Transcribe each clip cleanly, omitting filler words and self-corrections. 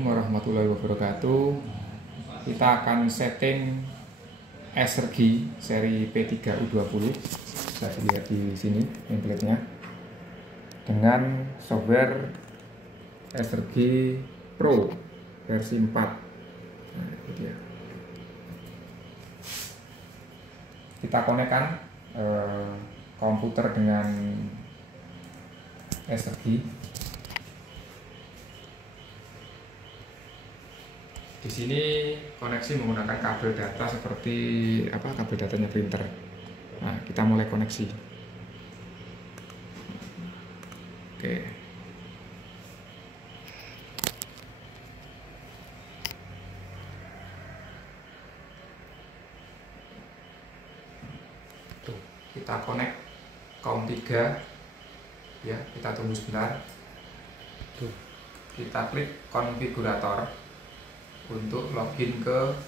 Assalamualaikum warahmatullahi wabarakatuh. Kita akan setting Exergy seri P3U20. Bisa dilihat di sini template-nya dengan software Exergy Pro versi 4. Nah, itu dia. Kita konekkan komputer dengan Exergy. Di sini koneksi menggunakan kabel data seperti kabel datanya printer. Nah, kita mulai koneksi. Oke. Tuh, kita connect COM 3. Ya, kita tunggu sebentar. Tuh, kita klik konfigurator untuk login ke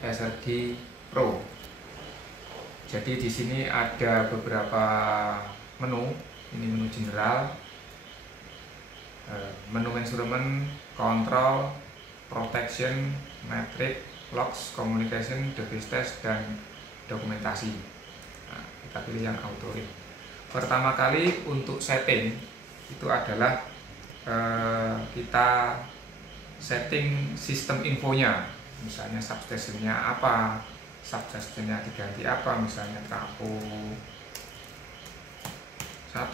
Exergy Pro. Jadi di sini ada beberapa menu. Ini menu general, menu measurement, control, protection, metric, logs, communication, device test, dan dokumentasi. Nah, kita pilih yang auto. Pertama kali untuk setting itu adalah kita setting sistem infonya, misalnya substationnya apa, substationnya diganti apa, misalnya trafo 1,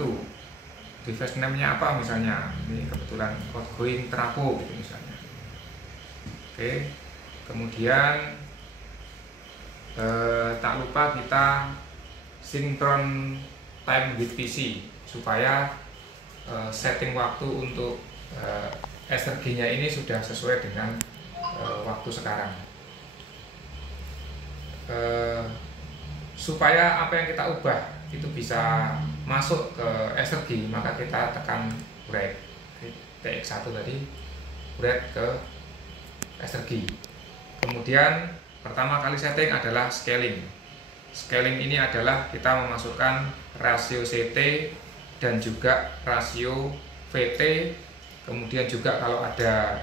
device name-nya apa, misalnya ini kebetulan outgoing trafo gitu misalnya. Oke, kemudian tak lupa kita sinkron time with PC supaya setting waktu untuk Exergy-nya ini sudah sesuai dengan waktu sekarang. Supaya apa yang kita ubah itu bisa masuk ke Exergy, maka kita tekan write TX1 tadi, write ke Exergy. Kemudian pertama kali setting adalah scaling. Scaling ini adalah kita memasukkan rasio CT dan juga rasio VT. Kemudian juga kalau ada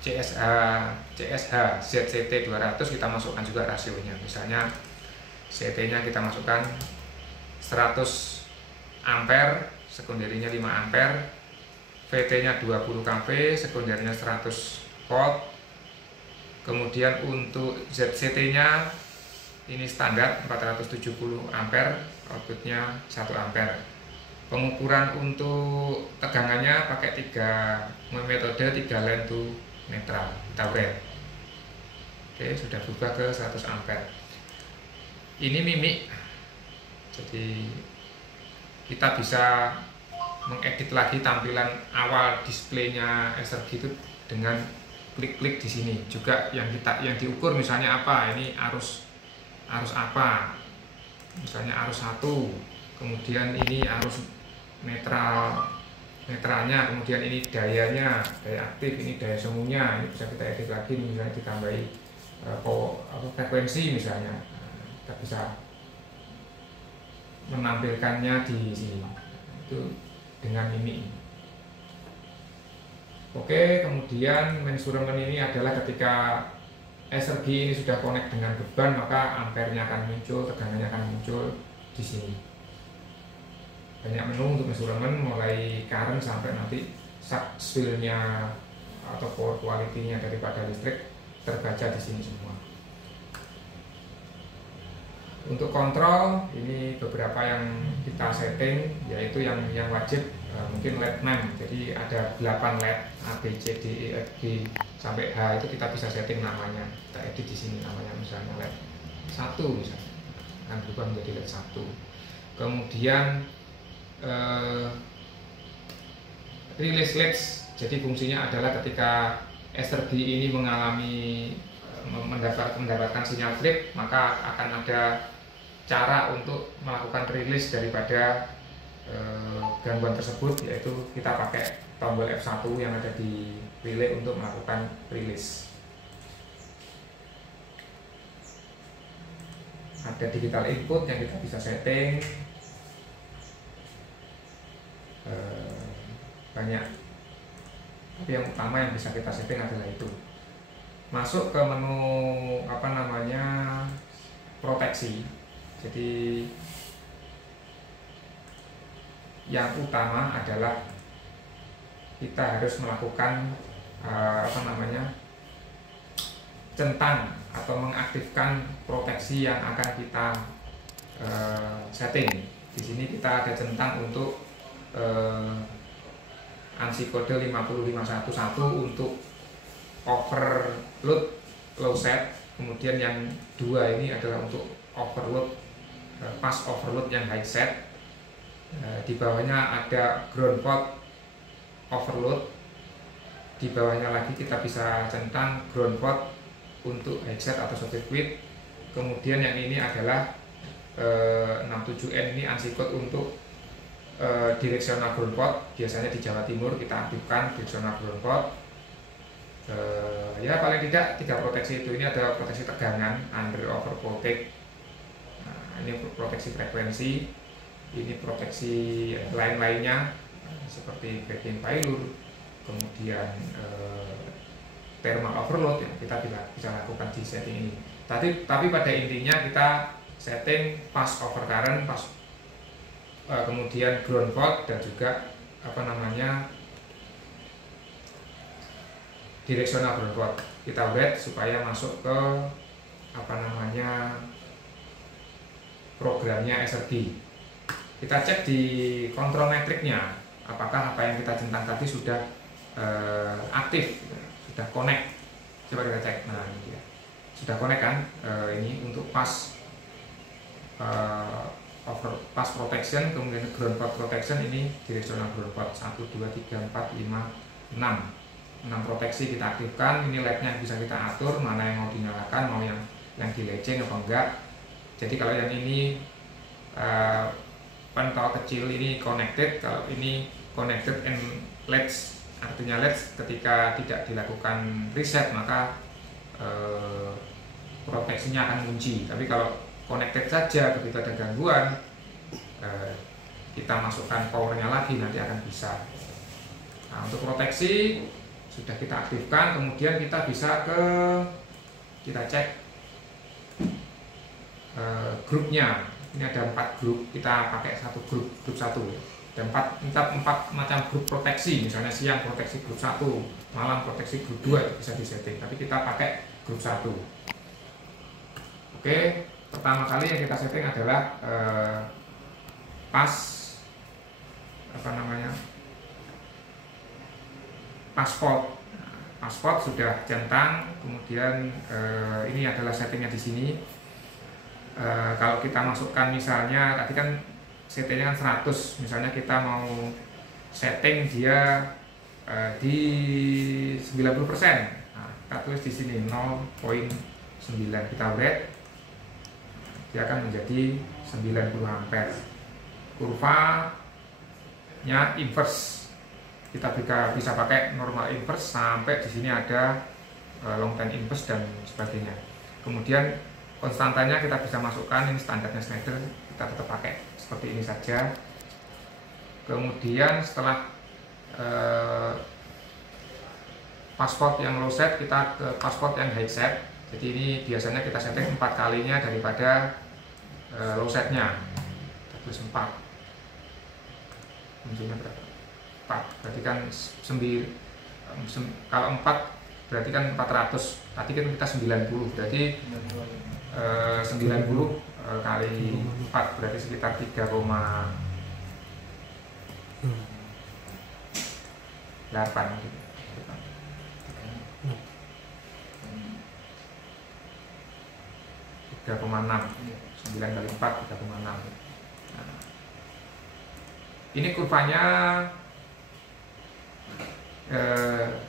CSH ZCT 200 kita masukkan juga rasionya. Misalnya CT-nya kita masukkan 100 ampere, sekundernya 5 ampere, VT-nya 20 kV, sekundernya 100 volt. Kemudian untuk ZCT-nya ini standar 470 ampere, outputnya 1 ampere. Pengukuran untuk tegangannya pakai metode 3 line to netral, kita write. Oke, sudah berubah ke 100 ampere. Ini mimik, jadi kita bisa mengedit lagi tampilan awal displaynya Exergy itu dengan klik-klik di sini. Juga yang diukur misalnya apa, ini arus apa, misalnya arus 1, kemudian ini arus netralnya, kemudian ini daya aktif, ini daya semuanya, ini bisa kita edit lagi, misalnya ditambahi frekuensi misalnya. Kita bisa menampilkannya di sini itu dengan ini. Oke, kemudian measurement ini adalah ketika Exergy ini sudah connect dengan beban, maka ampernya akan muncul, tegangannya akan muncul di sini. Banyak menu untuk measurement, mulai current sampai nanti sub-swell-nya atau power quality-nya daripada listrik terbaca di sini semua. Untuk kontrol ini beberapa yang kita setting, yaitu yang wajib mungkin LED name. Jadi ada 8 LED A, B, C, D, E, F, G sampai H, itu kita bisa setting namanya. Kita edit di sini namanya, misalnya LED 1 misalnya, akan berubah menjadi LED 1. Kemudian release latch, jadi fungsinya adalah ketika Exergy ini mengalami mendapatkan sinyal trip, maka akan ada cara untuk melakukan release daripada gangguan tersebut, yaitu kita pakai tombol F1 yang ada di relay untuk melakukan release. Ada digital input yang kita bisa setting, banyak Tapi yang utama yang bisa kita setting adalah itu. Masuk ke menu proteksi. Jadi yang utama adalah kita harus melakukan centang atau mengaktifkan proteksi yang akan kita setting. Di sini kita ada centang untuk ANSI kode 50511 untuk overload low set. Kemudian yang dua ini adalah untuk overload pas overload yang high set. Di bawahnya ada ground fault overload. Di bawahnya lagi kita bisa centang ground fault untuk high set atau circuit. Kemudian yang ini adalah 67N ini ANSI code untuk direksional ground fault. Biasanya di Jawa Timur kita aktifkan direksional ground fault. Ya paling tidak 3 proteksi itu. Ini ada proteksi tegangan, under over voltage. Nah, ini proteksi frekuensi. Ini proteksi lain-lainnya seperti breaking failure, kemudian thermal overload yang kita bisa lakukan di setting ini. Tapi pada intinya kita setting pass over current, kemudian ground fault dan juga direksional ground fault. Kita wait supaya masuk ke programnya SRD. Kita cek di kontrol metriknya apakah apa yang kita centang tadi sudah aktif, sudah connect. Coba kita cek. Nah ini dia, sudah connect kan. Ini untuk pass protection, kemudian ground fault protection. Ini directional ground fault 1, 2, 3, 4, 5, 6 proteksi kita aktifkan. Ini LED-nya bisa kita atur mana yang mau dinyalakan, mau yang dileceng apa enggak. Jadi kalau yang ini pentol kecil ini connected, kalau ini connected and LEDs, artinya LEDs ketika tidak dilakukan reset maka proteksinya akan kunci. Tapi kalau connected saja, begitu ada gangguan kita masukkan powernya lagi, nanti akan bisa. Nah, untuk proteksi sudah kita aktifkan, kemudian kita bisa kita cek grupnya. Ini ada 4 grup, kita pakai grup 1. Ada 4 macam grup proteksi, misalnya siang proteksi grup 1, malam proteksi grup 2, itu bisa disetting, tapi kita pakai grup 1. Oke, pertama kali yang kita setting adalah pasport. Pasport sudah centang, kemudian ini adalah settingnya di sini. Kalau kita masukkan misalnya tadi kan settingnya kan 100, misalnya kita mau setting dia di 90%. Nah, kita tulis di sini 0,9, kita wait, dia akan menjadi 90 ampere. Kurvanya inverse, kita bisa pakai normal inverse sampai di sini ada long time inverse dan sebagainya. Kemudian konstantanya kita bisa masukkan, ini standarnya Schneider, kita tetap pakai seperti ini saja. Kemudian setelah pasport yang low set, kita ke pasport yang high set. Jadi ini biasanya kita setting 4 kalinya daripada low setnya. Kita tulis 4. Kuncinya berapa? 4. Berarti kan kalau 4 berarti kan 400. Tadi kan kita 90, berarti 90 kali 4 berarti sekitar 3,8 gitu. 3,6, 9 kali 4 3,6. Nah, ini kurvanya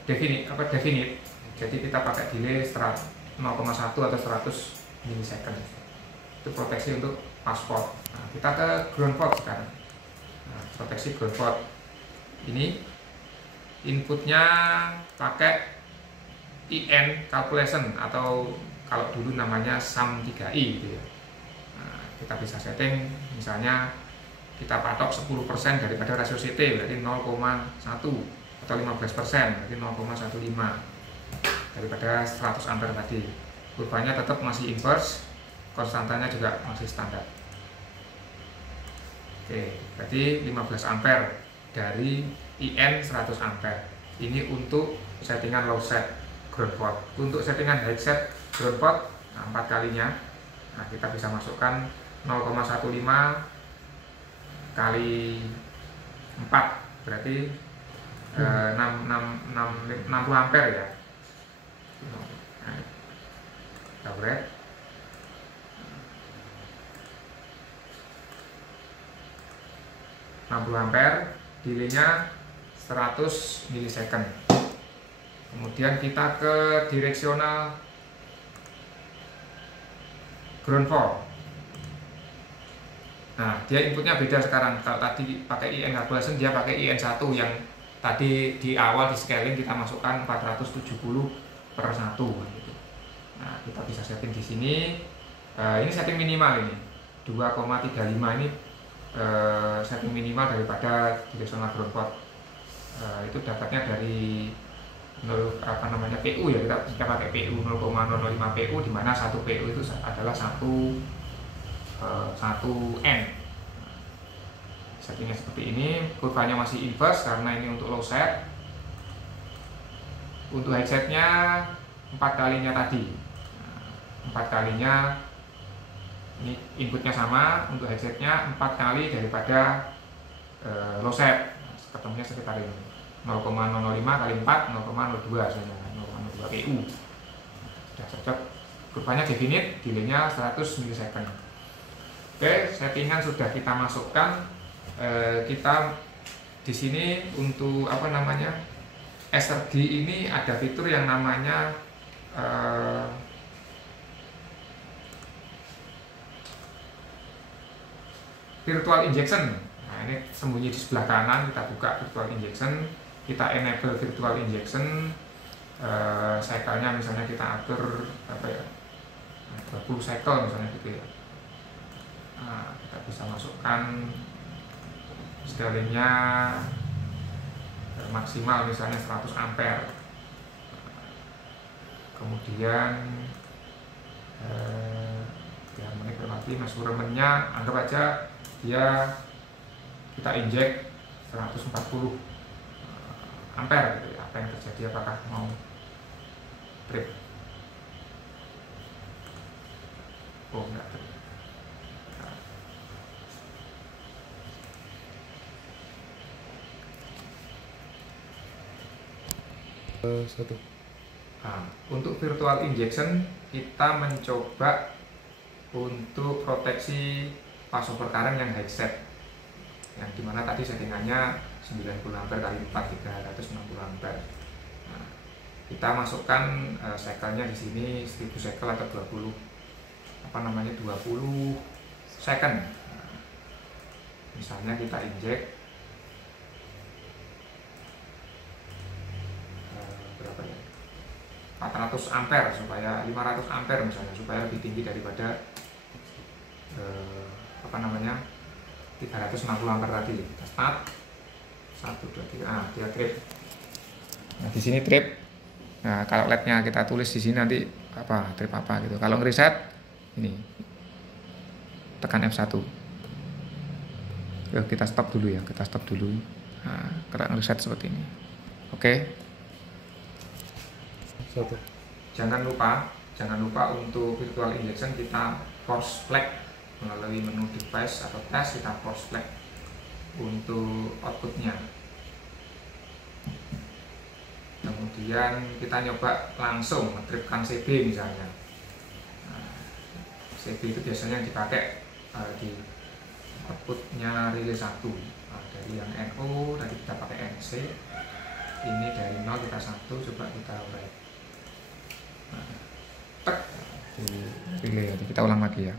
definite. Jadi kita pakai delay 0,1 atau 100 milisecond. Itu proteksi untuk pasport. Nah, kita ke ground fault sekarang. Nah, proteksi ground fault ini inputnya pakai IN calculation atau kalau dulu namanya SAM3i gitu ya. Nah, kita bisa setting misalnya kita patok 10% daripada rasio CT berarti 0,1. atau 15%, berarti 0,15 daripada 100 ampere tadi. Kurvanya tetap masih inverse, konstantanya juga masih standar. Oke, berarti 15 ampere dari IN 100 ampere. Ini untuk settingan low set ground pot. Untuk settingan high set ground pot, 4 kalinya, nah kita bisa masukkan 0,15 kali 4, berarti 60 ampere ya. Nah, kita break. Ampere, delaynya 100 milisecond. Kemudian kita ke direksional ground fault. Nah, dia inputnya beda sekarang. Kalau tadi pakai IN calculation, dia pakai IN1 yang tadi di awal di scaling kita masukkan 470/1 gitu. Nah, kita bisa setting di sini. Ini setting minimal ini 2,35 ini setting minimal daripada directional ground pot. Itu dapatnya dari PU ya, kita pakai PU 0,05 PU, di mana 1 PU itu adalah 1 N. Settingnya seperti ini, kurvanya masih inverse karena ini untuk low set. Untuk high setnya 4 kalinya tadi, 4 kalinya ini inputnya sama. Untuk high setnya 4 kali daripada low set, ketemunya sekitar ini 0,005 kali 4, 0,02 saja, 0,02 PU. Sudah cocok, kurvanya definite, delaynya 100 milisecond. Oke, settingan sudah kita masukkan. Kita di sini untuk SRG ini ada fitur yang namanya virtual injection. Nah, ini sembunyi di sebelah kanan. Kita buka virtual injection, kita enable virtual injection. Cycle-nya misalnya kita atur 20 cycle misalnya gitu ya. Nah, kita bisa masukkan scalingnya maksimal misalnya 100 ampere. Kemudian ya menikmati measurementnya, anggap aja dia kita injek 140 ampere gitu ya. Apa yang terjadi, apakah mau trip? Oh, enggak trip. Nah, untuk virtual injection kita mencoba untuk proteksi passover current yang high set, yang dimana tadi settingannya 90 ampere kali 4, 360 ampere. Nah, kita masukkan cycle-nya di sini 1000 cycle atau 20 second. Nah, misalnya kita injek berapa ya, 400 ampere supaya 500 ampere misalnya, supaya lebih tinggi daripada 360 ampere tadi. Kita start 1, 2, 3. Dia trip. Nah, di sini trip. Nah, kalau LED-nya kita tulis di sini nanti trip apa gitu. Kalau ngereset ini tekan F1. Yuk kita stop dulu ya, kita stop dulu. Nah, kita ngereset seperti ini. Oke. Jangan lupa untuk virtual injection kita force flag melalui menu device atau test, kita force flag untuk outputnya. Kemudian kita nyoba langsung ngetripkan CB misalnya. Nah, CB itu biasanya yang dipakai di outputnya relay 1. Nah, dari yang NO tadi kita pakai NC, ini dari 0 kita 1, coba kita write. Di relay, kita ulang lagi ya.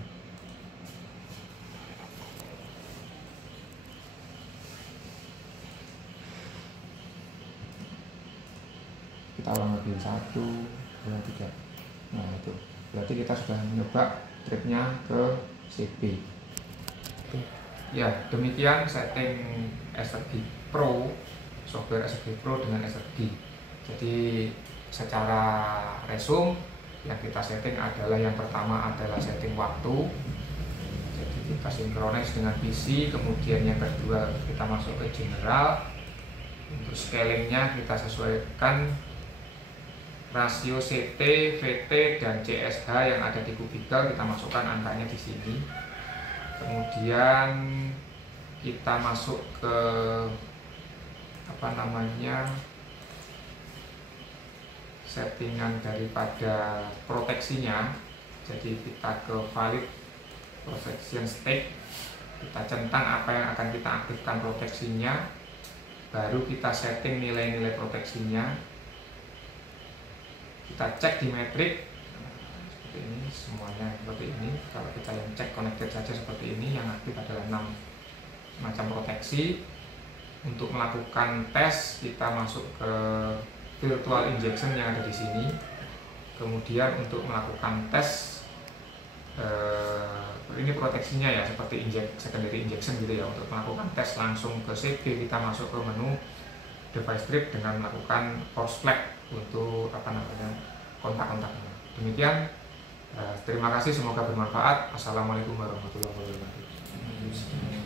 Kita ulang lagi 1, 2, 3. Nah, itu berarti kita sudah mencoba tripnya ke CB. Ya, demikian setting SRG Pro software SRG Pro dengan SRG. Jadi secara resume yang kita setting adalah yang pertama adalah setting waktu, jadi kita sinkronis dengan PC. Kemudian yang kedua kita masuk ke general. Untuk scalingnya kita sesuaikan rasio CT, VT, dan CSH yang ada di kubikel, kita masukkan angkanya di sini. Kemudian kita masuk ke settingan daripada proteksinya. Jadi kita ke valid protection state, kita centang apa yang akan kita aktifkan proteksinya, baru kita setting nilai-nilai proteksinya, kita cek di metrik. Seperti ini, semuanya seperti ini. Kalau kita yang cek connected saja seperti ini, yang aktif adalah 6 macam proteksi. Untuk melakukan tes kita masuk ke virtual injection yang ada di sini. Kemudian untuk melakukan tes ini proteksinya ya seperti secondary injection gitu ya. Untuk melakukan tes langsung ke CG kita masuk ke menu device strip dengan melakukan force flag untuk kontak-kontaknya. Demikian, terima kasih, semoga bermanfaat. Assalamualaikum warahmatullahi wabarakatuh.